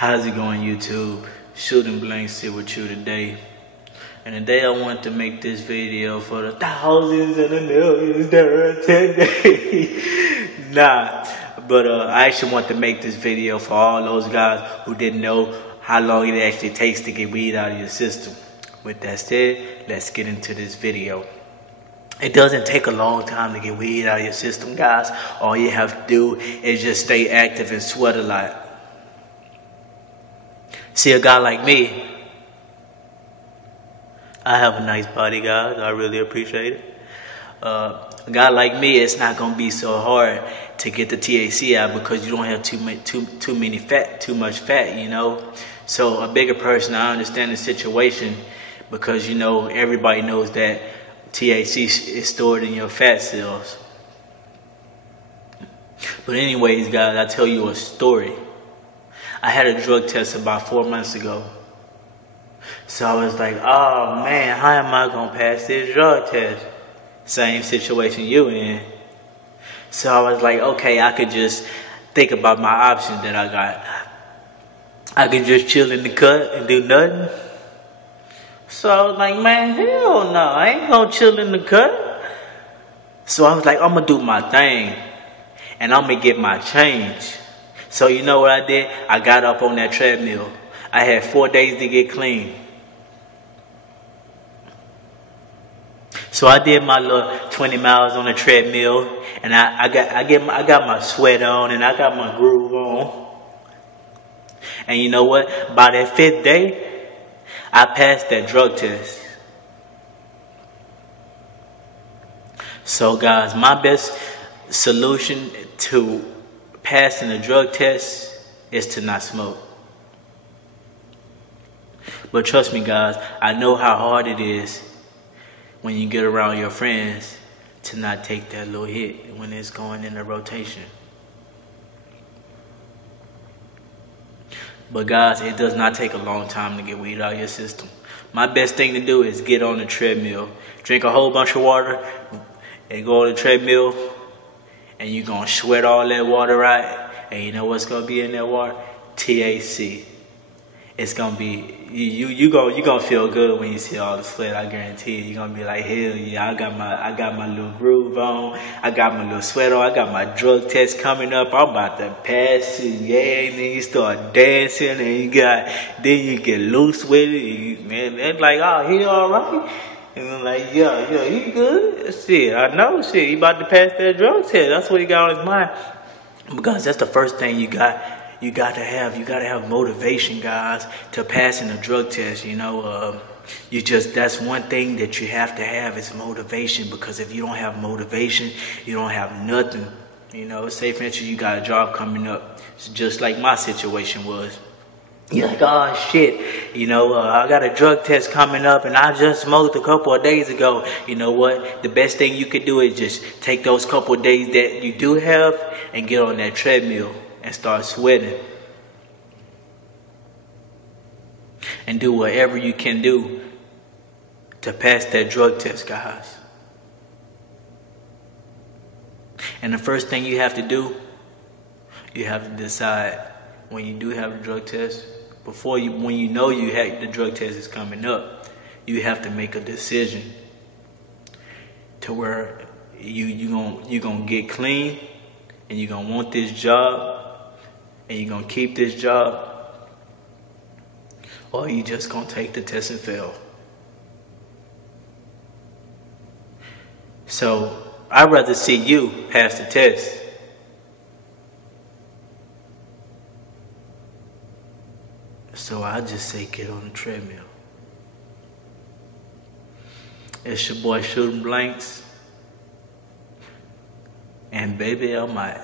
How's it going, YouTube? Shooting Blanks here with you today. And today I want to make this video for the thousands and the millions that are today. But I actually want to make this video for all those guys who didn't know how long it actually takes to get weed out of your system. With that said, let's get into this video. It doesn't take a long time to get weed out of your system, guys. All you have to do is just stay active and sweat a lot. See, a guy like me, I have a nice body, guys. I really appreciate it. A guy like me, it's not gonna be so hard to get the THC out because you don't have too much fat, you know. So a bigger person, I understand the situation because you know everybody knows that THC is stored in your fat cells. But anyways, guys, I'll tell you a story. I had a drug test about 4 months ago. So I was like, oh man, how am I going to pass this drug test? Same situation you in. So I was like, okay, I could just think about my options that I got. I could just chill in the cut and do nothing. So I was like, man, hell no, I ain't going to chill in the cut. So I was like, I'm going to do my thing. And I'm going to get my change. So you know what I did? I got up on that treadmill. I had 4 days to get clean. So I did my little 20 miles on the treadmill, and I got my sweat on, and I got my groove on. And you know what? By that 5th day, I passed that drug test. So guys, my best solution to passing a drug test is to not smoke. But trust me, guys, I know how hard it is when you get around your friends to not take that little hit when it's going in the rotation. But guys, it does not take a long time to get weed out of your system. My best thing to do is get on the treadmill, drink a whole bunch of water, and go on the treadmill, and you're going to sweat all that water out. And you know what's going to be in that water? THC. It's going to be, you're going to feel good when you see all the sweat, I guarantee you. You're going to be like, hell yeah, I got my little groove on. I got my little sweat on. I got my drug test coming up. I'm about to pass it, yeah. And then you start dancing, and then you get loose with it. Man, they're like, oh, he all right? And I'm like, yeah, he good. Shit, I know, shit. He about to pass that drug test. That's what he got on his mind. Because that's the first thing you got to have. You got to have motivation, guys, to passing a drug test. You know, that's one thing that you have to have is motivation. Because if you don't have motivation, you don't have nothing. You know, say for instance, you got a job coming up. It's just like my situation was. You're like, oh shit, you know, I got a drug test coming up and I just smoked a couple of days ago. You know what? The best thing you could do is just take those couple of days that you do have and get on that treadmill and start sweating. And do whatever you can do to pass that drug test, guys. And the first thing you have to do, you have to decide when you do have a drug test, when you know the drug test is coming up, you have to make a decision to where you gonna get clean and you're gonna want this job and you're gonna keep this job, or you just gonna take the test and fail. So I'd rather see you pass the test. So I just say get on the treadmill. It's your boy Shooting Blanks. And baby, I'm out.